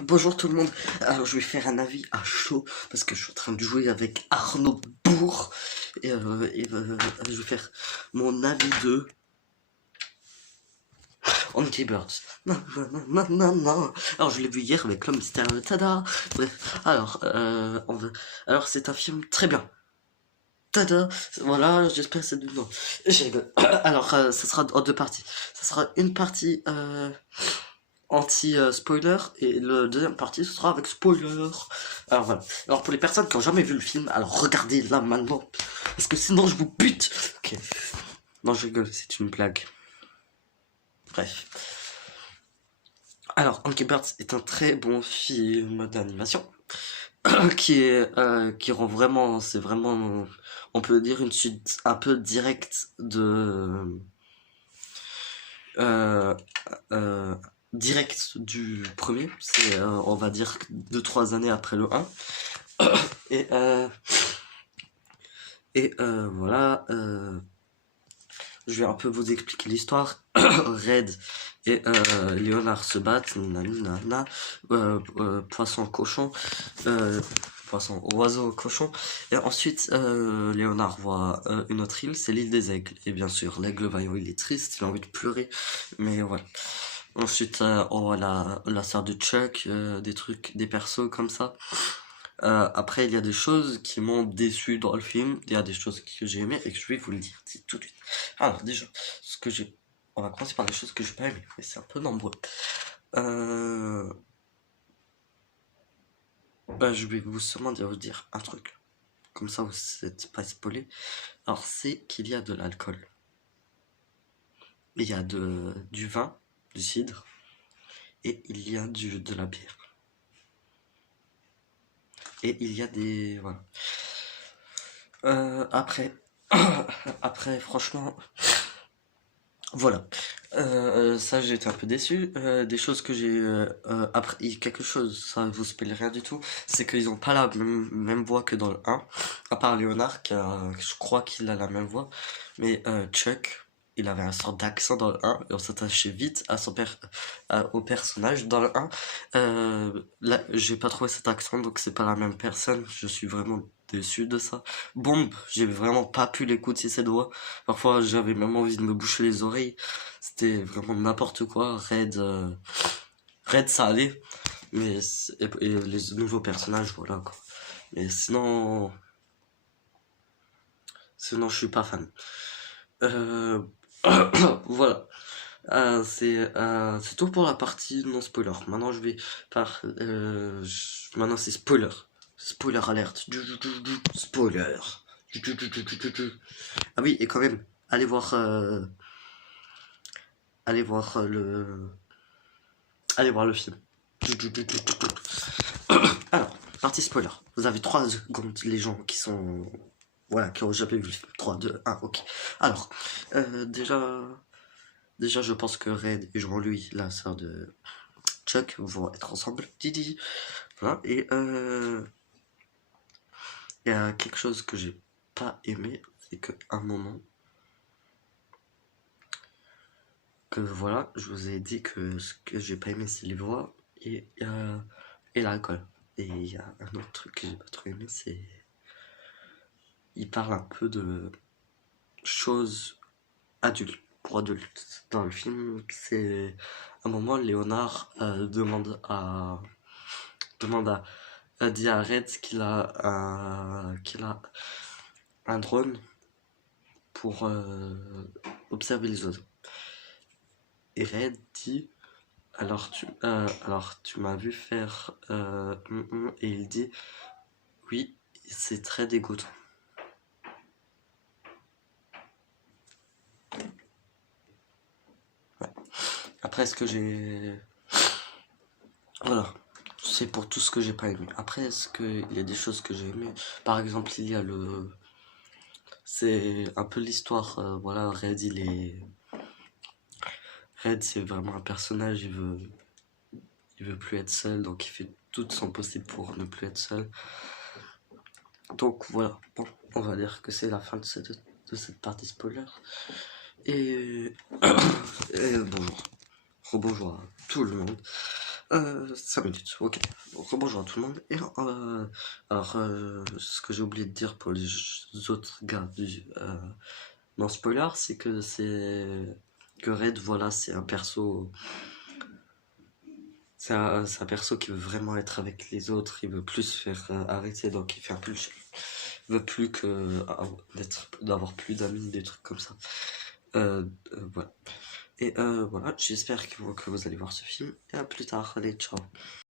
Bonjour tout le monde. Alors je vais faire un avis à chaud parce que je suis en train de jouer avec Arnaud Bourg je vais faire mon avis de Angry Birds. Non, non, non, non, non, non. Alors je l'ai vu hier avec l'homme mystérieux. Tada. Bref. Alors c'est un film très bien. Tada. Voilà. J'espère que c'est du non. J'ai rigole. Alors ça sera en deux parties. Ça sera une partie anti-spoiler et le deuxième partie ce sera avec spoiler. Alors voilà. Alors pour les personnes qui ont jamais vu le film, alors regardez là maintenant parce que sinon je vous bute. Ok. Non, je rigole, c'est une blague. Bref. Alors Angry Birds est un très bon film d'animation qui rend vraiment, c'est vraiment, on peut dire une suite un peu directe de euh, euh, direct du premier. C'est on va dire 2-3 années après le un. Et, euh, voilà, je vais un peu vous expliquer l'histoire. Red et Léonard se battent, nanana, poisson, cochon, poisson, oiseau, cochon. Et ensuite, Léonard voit une autre île, c'est l'île des aigles. Et bien sûr, l'aigle vaillant, il est triste, il a envie de pleurer, mais voilà. Ensuite, on voit la sœur de Chuck, des trucs, des persos comme ça. Après, il y a des choses qui m'ont déçu dans le film, il y a des choses que j'ai aimées et que je vais vous le dire tout de suite. Alors, déjà, ce que j'ai. On va commencer par les choses que j'ai pas aimées, mais c'est un peu nombreux. Euh... je vais vous dire un truc. Comme ça, vous n'êtes pas spoilé. Alors, c'est qu'il y a de l'alcool. Il y a du vin, du cidre, et il y a de la bière. Et il y a des. Voilà. Après. Après, franchement. Voilà. Ça, j'ai été un peu déçu. Des choses que j'ai appris, quelque chose, ça vous spoil rien du tout, c'est qu'ils ont pas la même voix que dans le un. À part Léonard, je crois qu'il a la même voix. Mais Chuck, il avait un sort d'accent dans le un et on s'attachait vite à au personnage dans le un. Là, j'ai pas trouvé cet accent, donc c'est pas la même personne. Je suis vraiment déçu de ça. Bombe, j'ai vraiment pas pu l'écouter cette voix. Parfois, j'avais même envie de me boucher les oreilles. C'était vraiment n'importe quoi. Red, ça allait. Et les nouveaux personnages, voilà quoi. Mais sinon, je suis pas fan. Euh, voilà. C'est tout pour la partie non spoiler. Maintenant, maintenant, c'est spoiler. Spoiler alerte. Spoiler. Ah oui, et quand même, allez voir allez voir le film. Alors, partie spoiler. Vous avez 3 secondes, les gens qui sont. Voilà, qui ont jamais vu le film. 3, 2, 1, ok. Alors, déjà, je pense que Red et Jean-Louis, la sœur de Chuck, vont être ensemble. Didi. Voilà, et il y a quelque chose que j'ai pas aimé, c'est qu'à un moment, que voilà, je vous ai dit que ce que j'ai pas aimé, c'est les voix et l'alcool. Et il y a un autre truc que j'ai pas trop aimé, c'est. Il parle un peu de choses adultes, pour adultes. Dans le film, c'est un moment, Léonard dit à Red qu'il a un drone pour observer les oiseaux. Et Red dit alors tu m'as vu faire et il dit oui, c'est très dégoûtant. Ouais. Après, ce que j'ai. Voilà. C'est pour tout ce que j'ai pas aimé. Après, est-ce qu'il y a des choses que j'ai aimé? Par exemple, il y a le. C'est un peu l'histoire. Voilà, Red, c'est vraiment un personnage. Il veut plus être seul, donc il fait tout son possible pour ne plus être seul. Donc voilà. Bon, on va dire que c'est la fin de cette partie spoiler. Et bonjour. Rebonjour à tout le monde. 5 minutes, ok. Bonjour à tout le monde. Et alors, ce que j'ai oublié de dire pour les autres gars du non spoiler, c'est que Red, voilà, c'est un perso qui veut vraiment être avec les autres. Il veut plus se faire arrêter, donc il fait plus, il veut plus que d'avoir plus d'amis, des trucs comme ça. Voilà. Et voilà, j'espère que vous allez voir ce film. Et à plus tard. Allez, ciao.